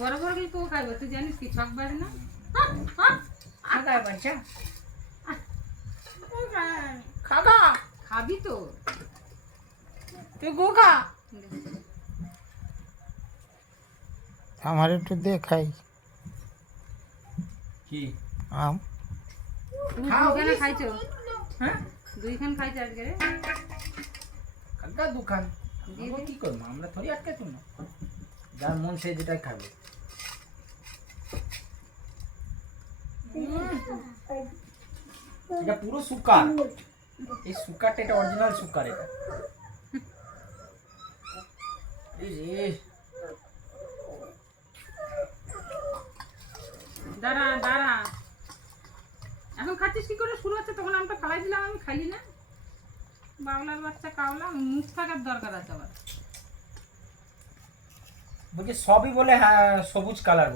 বড় বড় কি কেউ খাইবে তুই জানিস কি ছক বাড়ে না খাগায় বাচ্চা খাগা খাবি তো তুই গো খা আমার একটু দে খাই কি আম তুমি খাও, দুইখানে খাইছো হ্যাঁ দুইখান খাইছো আজকে রে কাকা দোকান দিয়ে আমরা দে। কি করবো আমরা থরি আটকাচ্ছি না যার মন সে যেটাই খাবে এটা পুরো সুকার এই সুকারটা এটা অরিজিনাল সুকার এটা এই রে দাঁড়া দাঁড়া এখন খাচ্ছিস কি করে শুরু হচ্ছে তখন আমটা ফালাই দিলাম আমি খাইলি না বাংলার বাচ্চা কাওলা মুখ থাকার দরকার আছে আবার বলছে সবই বলে হ্যাঁ সবুজ কালার বলে